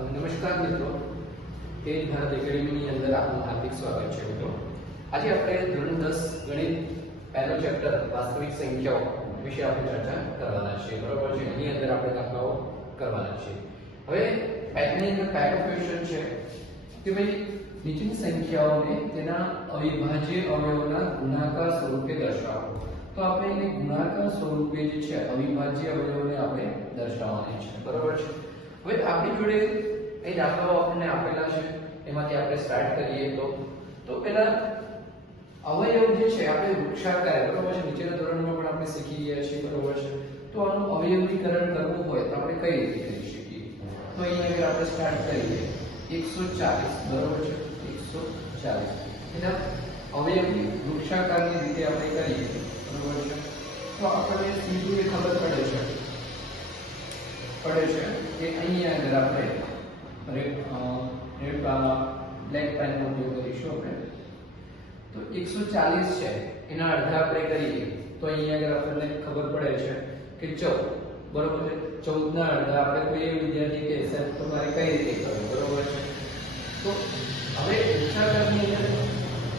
નમસ્કાર મિત્રો. તે ભારત એકેડેમીની અંદર આપનું હાર્દિક સ્વાગત છે મિત્રો. આજે આપણે ધોરણ દસ ગણિત પહેલો ચેપ્ટર વાસ્તવિક સંખ્યાઓ વિશે આપણે ચર્ચા કરવાના છીએ. બરોબર છે? એની અંદર આપણે દાખલાઓ કરવાના છીએ. હવે પહેલાની અંદર પહેલો ક્વેશ્ચન છે કે ભાઈ નીચેની સંખ્યાઓને તેના અવિભાજ્ય અવયવોના ગુણાકાર સ્વરૂપે દર્શાવો. તો આપણે એને ગુણાકાર સ્વરૂપે જે છે, અવિભાજ્ય અવયવોને આપણે દર્શાવવાની છે. બરોબર છે? હવે આપણી જોડે એ દાખલાઓ આપણને આપેલા છે. એમાંથી આપણે સ્ટાર્ટ કરીએ તો. તો પહેલા અવયવ જે છે, આપણે વૃક્ષાકાર, બરોબર છે? નીચેના ધોરણમાં પણ આપણે શીખી ગયા છીએ, બરોબર છે? તો આનું અવયવીકરણ કરવું હોય તો આપણે કઈ રીતે કરી શકીએ? તો અહીંયા આગળ આપણે સ્ટાર્ટ કરીએ. 140 બરોબર છે? 140 એના અવયવી વૃક્ષાકારની રીતે આપણે કરીએ, બરોબર છે? તો આપણને સીધું એ ખબર પડે છે. પડે છે કે અહીંયા આગળ આપણે રેડ બ્લેક પેનનો ઉપયોગ કરીશું આપણે. તો 140 છે, એના અડધા આપણે કરીએ. તો અહીંયા આગળ આપણને ખબર પડે છે કે 14 બરોબર છે? 14 ના અડધા આપણે કોઈ વિદ્યાર્થી કે સાહેબ તમારે કઈ રીતે કરવું, બરોબર છે? તો હવે ઉત્તરાખંડની અંદર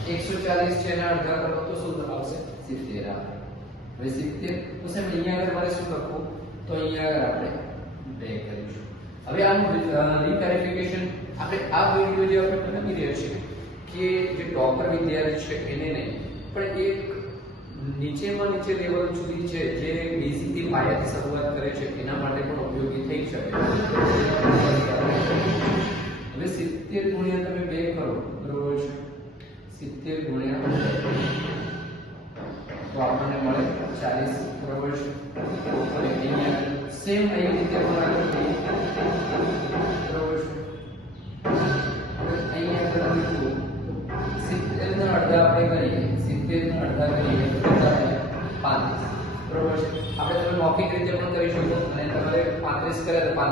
140 છે, એના અડધા કરો તો શું આવશે? 70 આવે. હવે 70 તો અહીંયા આગળ મારે શું લખવું? તો અહીંયા આગળ આપણે બે કરીશું. હવે આનું રીક્લેરિફિકેશન આપણે આ વીડિયો જે આપણે બનાવી રહ્યા છીએ કે જે ટોપર વિદ્યાર્થી છે એને નહીં, પણ એક નીચેમાં નીચે લેવલ સુધી છે જે બેઝિકથી પાયાથી શરૂઆત કરે છે, એના માટે પણ ઉપયોગી થઈ શકે.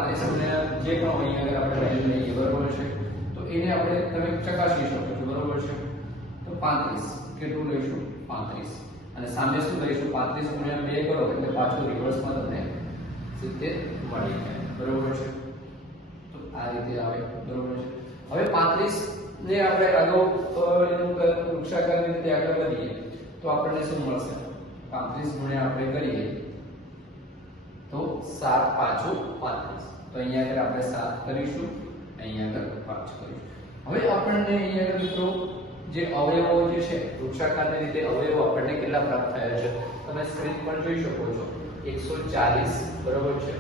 35 ગુણ્યા જે પણ હોય અહીંયા આગળ આપણે વેલ્યુ લઈએ, બરોબર છે? તો એને આપણે તમે ચકાસી શકો છો, બરોબર છે? તો 35 કેટલું લઈશું? 35 અને સામે શું કરીશું 35 ગુણ્યા 2 કરો, એટલે પાછું રિવર્સમાં તમને 70 મળી જાય બરોબર છે? તો આ રીતે આવે, બરોબર છે? હવે 35 ને આપણે અગાઉ એનું વૃક્ષાકારની રીતે આગળ વધીએ, તો આપણને શું મળશે? 35 ગુણ્યા આપણે કરીએ, તો 7 પાછું 35 તો અહીંયા આગળ આપણે 7 કરીશું, અહીંયા આગળ 5 કરીશું. હવે આપણને અહીંયા આગળ મિત્રો જે અવયવો જે છે, વૃક્ષાકારની રીતે અવયવો આપણને કેટલા પ્રાપ્ત થયા છે? તમે સ્ક્રીન પર જોઈ શકો છો. 140 બરોબર છે?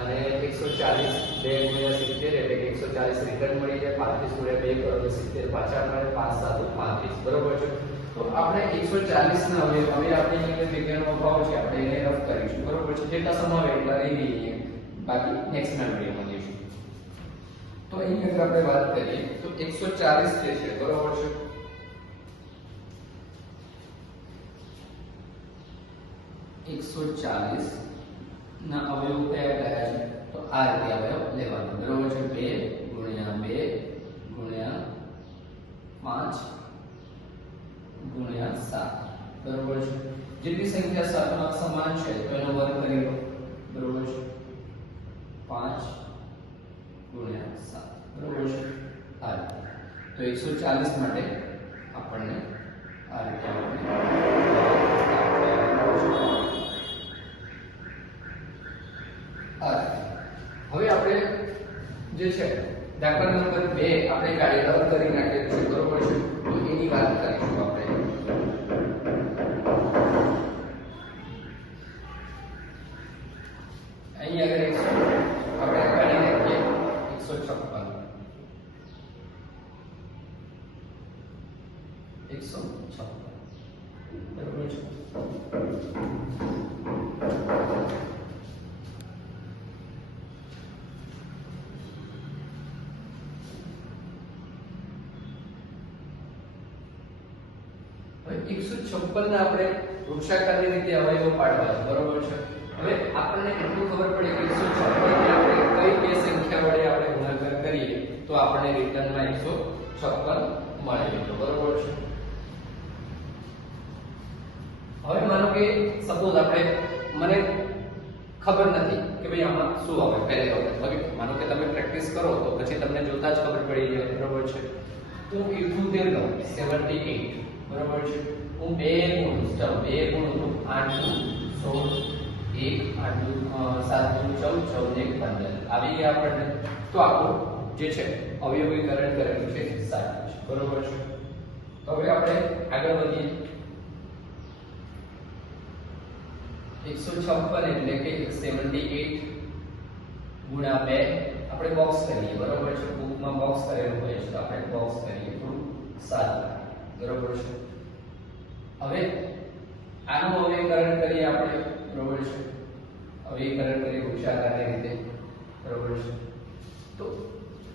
અને 140 બે ગુણ્યા 70 એટલે કે 140 રિટર્ન મળી જાય 35 ગુણ્યા 2 કરો તો 70 પાછા મળે 5 7 35 બરોબર છે? તો આપણે 140 ના હવે હવે આપણે અહીંયા વિજ્ઞાનનો ભાવ છે, આપણે એને રફ કરીશું, બરોબર છે? જેટલા સમાવે એટલા લઈ લઈએ. બાકી નેક્સ્ટ ના વિડિયોમાં લઈશું તો અહીં આગળ આપણે વાત કરીએ તો 140 જે છે બરોબર છે એકસો ચાલીસ ના અવયવ કયા કયા છે તો આ રીતે અવયવ લેવાનો બરોબર છે બે ગુણ્યા બે ગુણ્યા પાંચ ગુણ્યા સાત બરોબર છે જેટલી સંખ્યા સાતમાં સમાન છે તો એનો વર્ગ કરી લો બરોબર છે પાંચ ગુણ્યા સાત. બરોબર છે? આ રીતે તો એકસો ચાલીસ માટે આપણને આ રીતે હવે આપણે જે છે, દાખલા નંબર બે આપણે ગાડી રદ કરી નાખીએ છીએ બરોબર છે? તો એની વાત કરીશું આપણે. અહીંયા આગળ 100 આપણે ગાડી નાખીએ 156 156 બરોબર છે હવે 156 આપણે વૃક્ષાકારની રીતે અવયવો પાડવા, બરોબર છે? હવે આપણને એટલું ખબર પડે કે 156 ને આપણે કઈ બે સંખ્યા વડે આપણે ગુણાકાર કરીએ, તો આપણને રિટર્નમાં 156 મળે મિત્રો, બરોબર છે? હવે માનો કે સપોઝ આપણે, મને ખબર નથી કે ભાઈ આમાં શું આવે, પહેલી વખત. ઓકે માનો કે તમે પ્રેક્ટિસ કરો તો પછી તમને જોતા જ ખબર પડી જાય, બરોબર છે? હું 78 લઉં 78 બરોબર છે? હું બે ગુણ, ચાલો, બે ગુણ લઉં 8 ગુણ 16 એક, આઠ દુ સાત દુ, ચૌદ ચૌદ, એક, પંદર. આવી ગયા આપણને. તો આપણું જે છે, અવયવીકરણ કરેલું છે સાચું છે. બરોબર છે? તો હવે આપણે આગળ વધીએ. એકસો છપ્પન એટલે કે સેવન્ટી એટ ગુણ્યા બે. આપણે બોક્સ કરીએ, બરોબર છે? બુકમાં બોક્સ કરેલું હોય છે આપણે બોક્સ કરીએ. થોડું સારું. બરોબર છે? હવે આનું કરણ કરીએ આપણે, બરોબર છે? કરણ કરીએ વૃક્ષાકારની રીતે, બરોબર છે? તો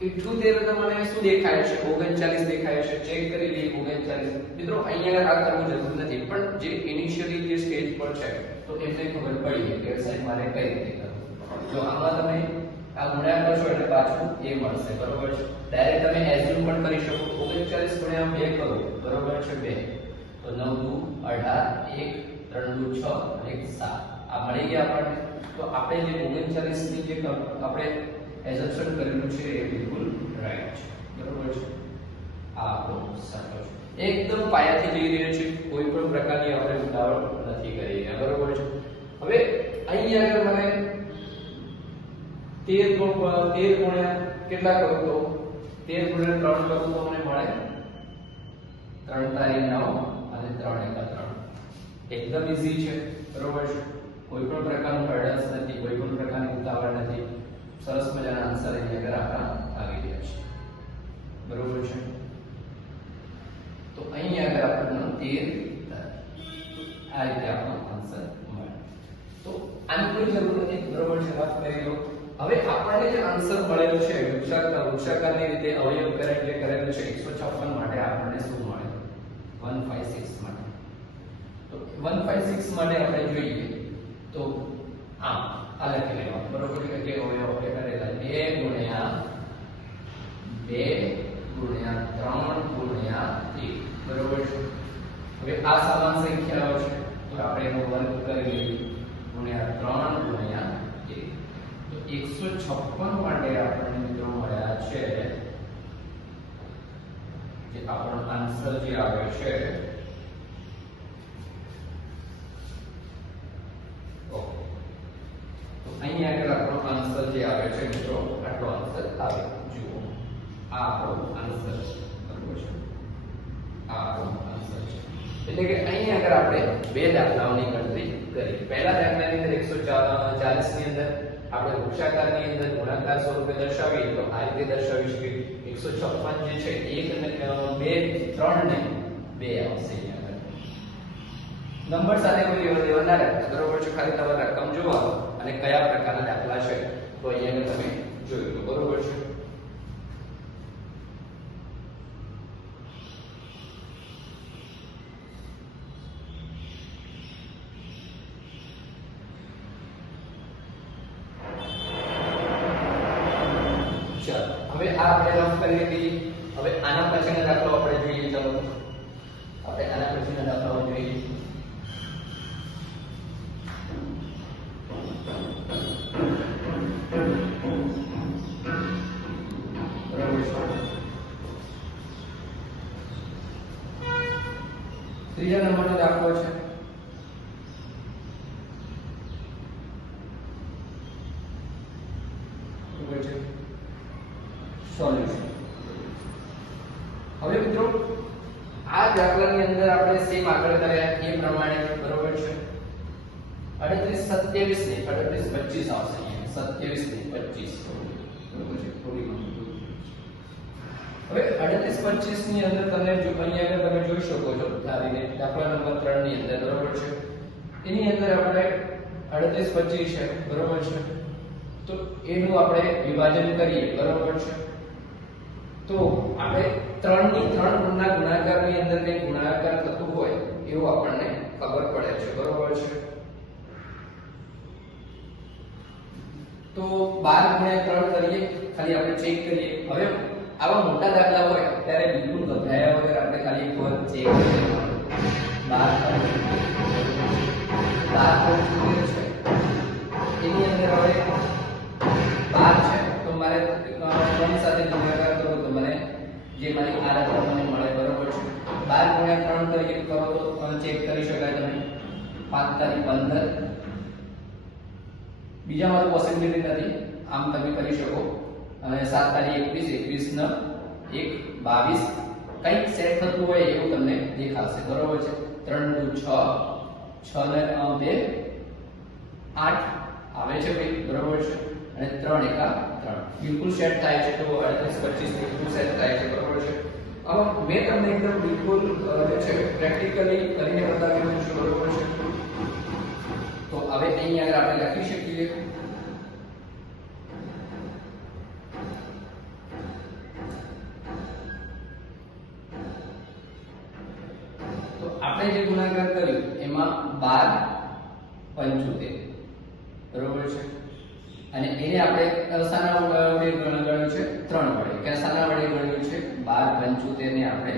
78 તમને મને શું દેખાય છે? 39 દેખાય છે. ચેક કરી લઈએ 39 મિત્રો, અહીંયા આ કરવું જરૂર નથી, પણ જે ઇનિશિયલી જે સ્ટેજ પર છે, તો એમને ખબર પડી કે સાહેબ, મારે કઈ રીતે કરવું? જો આમાં તમે આ ગુણ્યા કરશો એટલે પાછું એ મળશે, બરોબર છે? ડાયરેક્ટ તમે એઝ્યુમ પણ કરી શકો. 39 ગુણ્યા 2 કરો, બરોબર છે 2 તો 9 દુ 18 1 3 દુ 6 અને 1 7 આ મળી ગયા આપણને. તો આપણે જે 39 ની જે આપણે એઝમ્પશન કરેલું છે એ બિલકુલ રાઈટ છે. બરોબર છે? આ આપણો સાચો છે. એકદમ પાયાથી જઈ રહ્યો છે. કોઈ પણ પ્રકારની આપણે ઉતાવળ નથી કરી રહ્યા. બરોબર છે? હવે અહીં આગળ મને 13 ગુણ 13 ગુણ્યા કેટલા કરું તો? 13 ગુણ્યા 3 કરું તો મને મળે? 3 તારી 9 અને ત્રણ એકા ત્રણ એકદમ ઈઝી છે, બરોબર છે? કોઈ પણ પ્રકારનું હર્ડલ્સ નથી કોઈ પણ પ્રકારની ઉતાવળ નથી. સરસ મજાના આન્સર એની આગળ આપણા આવી રહ્યા છે. બરોબર છે? તો અહીં આગળ આપણને તેર આ રીતે આપણો આન્સર મળે. તો આની કોઈ જરૂર નથી, બરોબર છે? વાત કરી લો. હવે આપણને જે આન્સર મળેલો છે, વૃક્ષાકાર વૃક્ષાકારની રીતે અવયવકરણ એટલે કરેલું છે 156 માટે આપણને શું મળે 156 માટે. તો 156 માટે આપણે જોઈએ તો આ આ લખી લેવા. બરોબર કે અવયવ કરેલા 2 ગુણ્યા 2 ગુણ્યા 3 ગુણ્યા 1 બરોબર છે? હવે આ સમાન સંખ્યાઓ છે. તો આપણે એનો વર્ગ કરી લઈએ. ગુણ્યા 3 ગુણ્યા 1 તો 156 માટે આપણને મિત્રો મળ્યા છે જે આપણો આન્સર જે આવે છે ઓકે તો અહીં આગળ આપણો આન્સર જે આવે છે મિત્રો આટલો આન્સર આવે જુઓ આ આપણો આન્સર છે બરોબર છે આ આપણો આન્સર છે એટલે કે અહીં આગળ આપણે બે દાખલાઓની ગણતરી કરી પહેલા દાખલાની અંદર 140 ની અંદર આપણે વૃક્ષાકારની અંદર ગુણાકાર સ્વરૂપે દર્શાવીએ તો આ રીતે દર્શાવી શકીએ 156 જે છે, એક બે, ત્રણ ને બે આવશે નંબર સાથે કોઈ લેવા દેવા ના રાખતા બરોબર છે, ખાલી તમારે રકમ જોવા અને કયા પ્રકારના દાખલા છે, તો અહીંયા તમે જોયું બરોબર છે ચાલો હવે આ આપણે રફ કરી લીધી હવે આના પછીનો દાખલો આપણે જોઈએ ચાલો. આપણે આના પછીનો દાખલો જોઈએ. ત્રીજા નંબરનો દાખલો છે બરાબર છે સોલ્યુશન હવે મિત્રો આ દાખલાની અંદર આપણે સેમ આગળ કર્યા એ પ્રમાણે બરોબર છે. 38 27 ને 38 25 આવશે 27 ને 25 બરોબર છે? થોડી હવે 38 25 ની અંદર તમે જો અહીંયા આગળ તમે જોઈ શકો છો, ધારીને દાખલા નંબર 3 ની અંદર, બરોબર છે? એની અંદર આપણે 38 25 છે, બરોબર છે? તો એનું આપણે વિભાજન કરીએ, બરોબર છે? તો આપણે 3 ની ત્રણ ગુણના ગુણાકારની અંદર કઈ ગુણાકાર થતું હોય એવું આપણને ખબર પડે છે. બરોબર છે? તો 12 ગુણ્યા 3 કરીએ, ખાલી આપણે ચેક કરીએ. હવે આવા મોટા દાખલા હોય, ત્યારે બિલકુલ ગભરાયા વગર આપણે ખાલી એક વખત ચેક કરીએ બાર 12 12 છે. એની જે મારી આ રકમ મને મળે, બરોબર છે? બાર ગુણ્યા ત્રણ તરીકે કરો તો ચેક કરી શકાય તમે. પાંચ તારીખ પંદર. બીજા મારું પોસિબિલિટી નથી, આમ તમે કરી શકો. અને સાત તારીખ એકવીસ એકવીસ ન, એક, બાવીસ. કંઈક સેટ થતું હોય એવું તમને દેખાશે, બરોબર છે? ત્રણ, દુ, છ છ ને બે, આઠ. આવે છે ભાઈ, બરોબર છે? અને ત્રણ એકા બિલકુલ સેટ થાય છે તો અડત્રીસ પચીસ બિલકુલ સેટ થાય છે, બરાબર છે? હવે મેં તમને એકદમ બિલકુલ જે છે પ્રેક્ટિકલી કરીને બતાવ્યું છે, બરાબર છે? તો હવે અહીં આગળ આપણે લખી શકીએ. આપણે જે ગુણાકાર કર્યું, એમાં 12 75 બરોબર છે? અને એને આપણે સાના વડે ગણ- ગણ્યું છે, ત્રણ વડે કે સાના વડે ગણ્યું છે 12 75 ને આપણે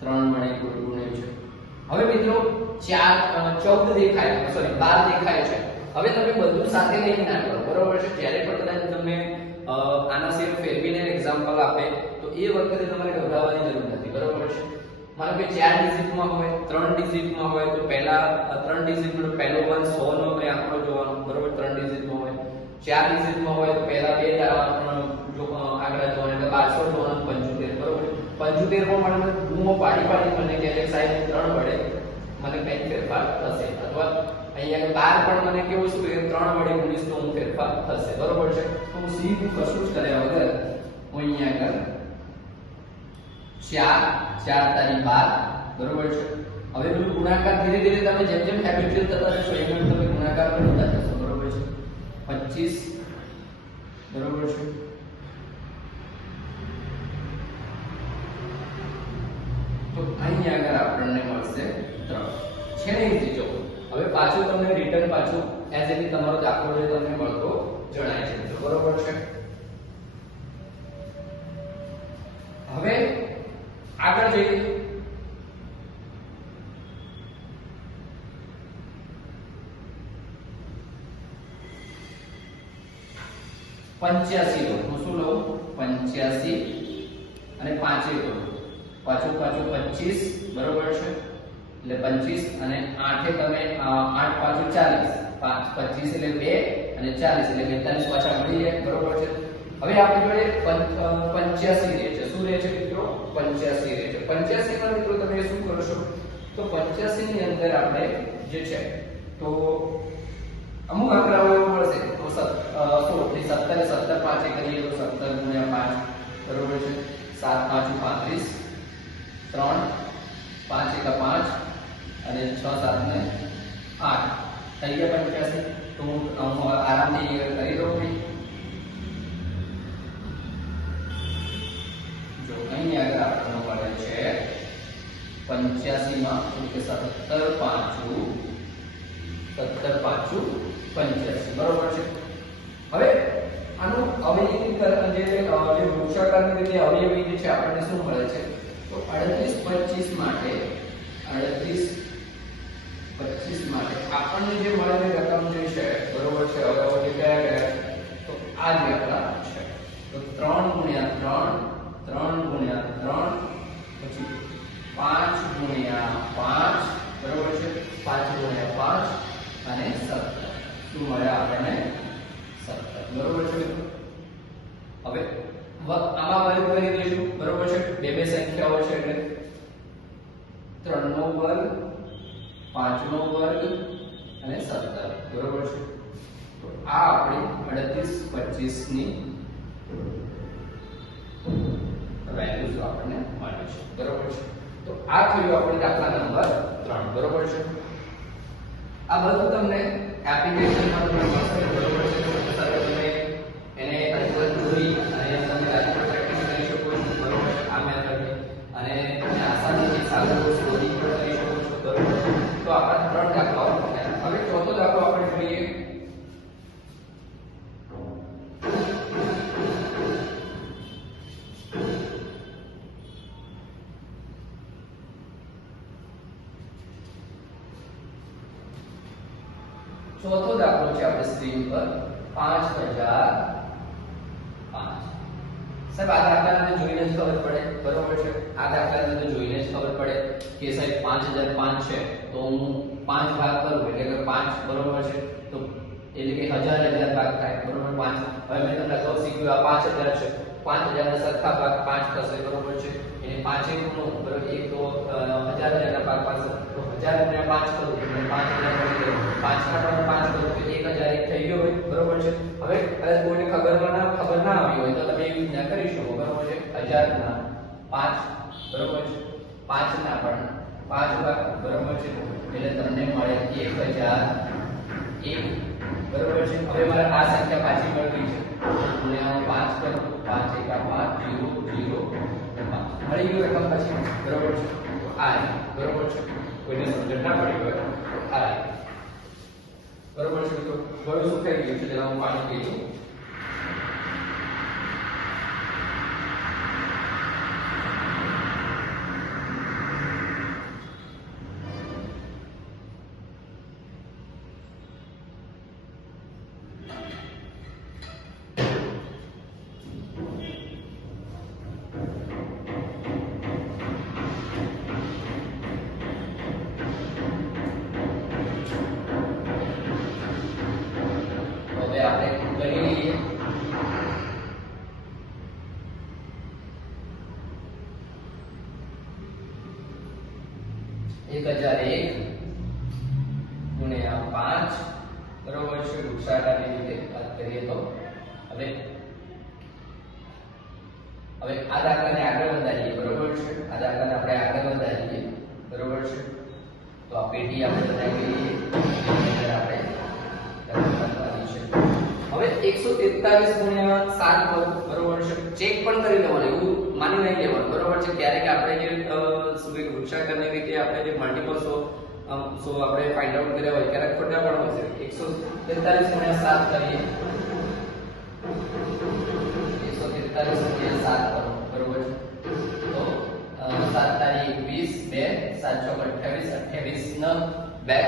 ત્રણ વડે ગણ્યું છે. હવે મિત્રો 4 14 દેખાય સોરી બાર દેખાય છે. હવે તમે બધું સાથે લઈને ના કરો, બરોબર છે? જ્યારે પણ કદાચ તમને આના સિવાય ફેરવીને એક્ઝામ્પલ આપે, તો એ વખતે તમારે ગભરાવાની જરૂર નથી, બરોબર છે? માનો કે ચાર ડિજિટમાં હોય, ત્રણ ડિજિટમાં હોય, તો પહેલા ત્રણ ડિજિટનો પહેલો વન 100 નો આપણે આંકડો જોવાનો, બરોબર? ત્રણ ડિજિટમાં હોય ચાર ડિજિટમાં હોય તો પહેલા બે જો આંકડા જોવાના એટલે 1200 જોવાનું 75 બરોબર? 75 માં મને ગુમો પાડી પાડી મને કહે છે, સાહેબ, ત્રણ વડે મને કંઈક ફેરફાર થશે. અથવા અહીંયા બાર પણ મને કેવું શું કે ત્રણ વડે ગુણીશ તો હું ફેરફાર થશે. બરોબર છે? તો હું સીધું કશું જ કર્યા વગર હું અહીંયા આગળ ચાર ચાર તારી બાર, બરોબર છે? હવે ગુણાકાર ધીરે ધીરે તમે જેમ જેમ હેબિચ્યુઅલ થતા જશો એમ એમ તમે ગુણાકાર કરતા જશો. છે પચીસ. બરોબર છે? તો અહીંયા આગળ આપણને મળશે ત્રણ. છે ને ત્રીજો હવે પાછું તમને રિટર્ન પાછું એઝ એની તમારો દાખલો જે તમને મળતો જણાય છે. તો બરોબર છે? હવે આગળ જઈએ. પંચ્યાસી લો હું શું લઉં? પંચ્યાસી અને પાંચે કરું પાછું પાછું પચીસ, બરોબર છે? એટલે પચીસ અને આઠે તમે આઠ પાછું ચાલીસ. પાંચ પચીસ એટલે બે અને ચાલીસ એટલે બેતાલીસ પાછા મળી જાય. બરોબર છે? હવે આપણી જોડે પંચ્યાસી રહે છે. શું રહે છે મિત્રો? પંચ્યાસી રહે છે. પંચ્યાસી માં મિત્રો તમે શું કરશો તો પંચ્યાસી ની અંદર આપણે જે છે, તો અમુક આંકડાઓ એવો મળશે તો સત- અ, સો એટલે સત્તર ને સત્તર પાંચે કરીએ તો સત્તર ગુણ્યા પાંચ બરોબર છે સાત પાંચું પાંત્રીસ ત્રણ પાંચ એકા પાંચ અને છ સાત ને આઠ થઈ ગયા પંચ્યાસી તો હું હું આરામથી એ કરી દઉં ભાઈ જો અહીં આગળ આપણને મળે છે પંચ્યાસી માં એટલે કે સત્તર પાંચું સત્તર પાંચું પંચ્યાસી. બરોબર છે? હવે આનું અવયવીકરણ વૃક્ષાકારની રીતે અવયવી જે છે, આપણને શું મળે છે? તો 38 25 માટે 38 25 માટે આપણને જે મળેલી રકમ જે છે, બરોબર છે અવયવ જે કયા કયા તો આ જે આપણા છે. તો 3 ગુણ્યા 3 3 ગુણ્યા 3 પછી 5 ગુણ્યા 5 બરોબર છે? 5 ગુણ્યા 5 અને 17 શું મળે આપણને? 17 બરોબર છે? હવે આમાં વર્ગ કરી દઈશું. બરોબર છે? બે બે સંખ્યાઓ છે એટલે ત્રણ નો વર્ગ પાંચ નો વર્ગ અને 17 બરોબર છે? તો આ આપણી 38 25 ની વેલ્યુઝ આપણને મળે છે. બરોબર છે? તો આ થયું આપણે દાખલા નંબર ત્રણ. બરોબર છે? આ બધું તમને એપ્લિકેશનમાં તમને મળશે બરોબર છે તમે એને અંદર હવે મેં તમને અગાઉ શીખ્યું આ 5000 છે. 5000 ના સરખા ભાગ 5 થશે, બરોબર છે? એને 5 એક ગુણો બરોબર? એક તો હજાર હજાર ભાગ પાસે. તો હજાર ને 5 કરું એટલે 5000 મળી ગયો. 5 ના 5 કરું, તો 1000 એક થઈ ગયો હોય, બરોબર છે? હવે, કદાચ કોઈને ખબર ના ખબર ના આવી હોય, તો તમે એવી રીતના કરી શકો, બરોબર છે? 1000 ના 5 બરોબર છે? 5 ના પણ 5 ભાગ, બરોબર છે? એટલે તમને મળે 1000 એક. બરોબર છે? હવે મારે આ સંખ્યા પાછી મળવી છે. અને 5 કરું 5 એકા 5 0 0 5 મળી ગયું રકમ પછી. બરોબર છે? તો આ બરોબર છે? કોઈને સમજણ ના પડી હોય, આ બરોબર છે? તો થોડું શું થઈ ગયું છે તેના હું પાણી પી લઉં આપણે કરી લઈએ એક હજાર એક ગુણ્યા પાંચ બરોબર છે ગુસાકાની રીતે વાત કરીએ તો હવે હવે આ દાખલાને આગળ વધારીએ બરોબર છે આ દાખલાને આપણે આગળ વધારીએ બરોબર છે તો આ પેટી આપણે બનાવી લઈએ અંદર આપણે લખવાની છે હવે 143 ગુણ્યા 7 કરું બરોબર છે ચેક પણ કરી લેવાનું એવું માની નહીં લેવાનું બરોબર છે ક્યારેક આપણે જે અ, શું કે ગુસાકારની રીતે આપણે જે મલ્ટીપલ સો સો આપણે ફાઇન્ડ આઉટ કર્યા હોય ક્યારેક ખોટા પણ હોય છે. 143 ગુણ્યા 7 કરીએ. 143 ગુણ્યા 7 કરો બરોબર તો અ, 7 તારીખ 20 2 7 ચોક 28 28 ન 2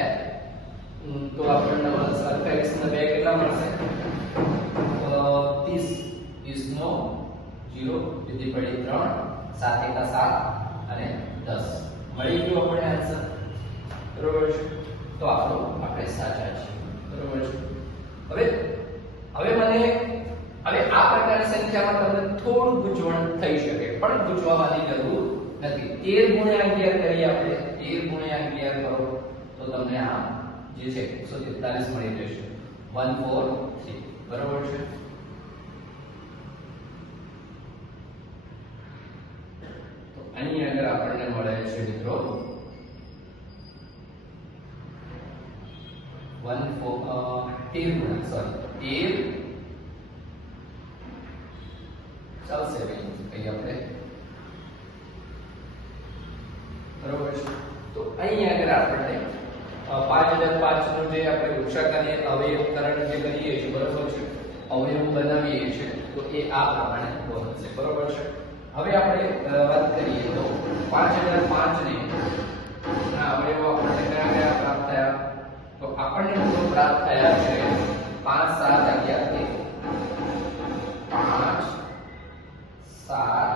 તો આપણને 28 ને 2 કેટલા મળશે? ત્રીસ. 30 30 નો 0 જુદી પડી 3 7 એકા સાત અને દસ. મળી ગયો આપણે આન્સર બરોબર છે. તો આપણો આપણે સાચા છે બરોબર છે. હવે હવે મને, હવે આ પ્રકારની સંખ્યામાં તમને થોડું ગૂંચવણ થઈ શકે, પણ ગૂંચવવાની જરૂર નથી. 13 ગુણ્યા 11 કરીએ આપણે 13 ગુણ્યા 11 કરો, તો તમને આ જે છે 143 મળી જશે. 143 બરોબર છે તો અહીં આગળ છે મિત્રો 1 13 ગુણ્યા સોરી 13 ચાલશે ભાઈ આપણે. બરોબર છે? તો અહીં આગળ આપણે પાંચ હજાર પાંચનું જે આપણે વૃક્ષાકારની અવયવકરણ જે કરીએ છીએ, બરોબર છે? અવયવ બનાવીએ છીએ, તો એ આ પ્રમાણે બનશે. બરોબર છે? હવે આપણે વાત કરીએ તો પાંચ હજાર પાંચ ને. ના અવયવો આપણને કયા કયા પ્રાપ્ત થયા? તો આપણને મિત્રો પ્રાપ્ત થયા છે? પાંચ, સાત, અગિયાર, એક, પાંચ, સાત,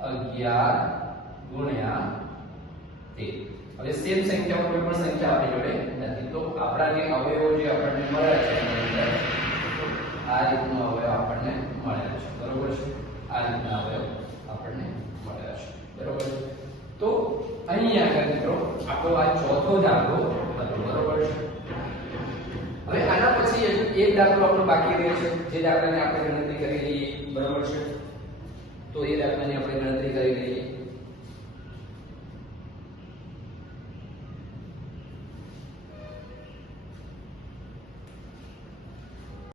અગિયાર, ગુણ્યા તેર. હવે સેમ સંખ્યા કોઈ પણ સંખ્યા આપણી જોડે નથી. તો આપણા જે અવયવો જે આપણને મળ્યા છે આ રીતનો અવયવ આપણને મળ્યા છે. બરોબર છે? આ રીતના અવયવ આપણને મળ્યા છે. બરોબર છે? તો અહીં આગળ મિત્રો, આપણો આ ચોથો દાખલો હતો. બરોબર છે? હવે આના પછી એક દાખલો આપણો બાકી રહે છે. જે દાખલાની આપણે ગણતરી કરી લઈએ. બરોબર છે? તો એ દાખલાની આપણે ગણતરી કરી લઈએ.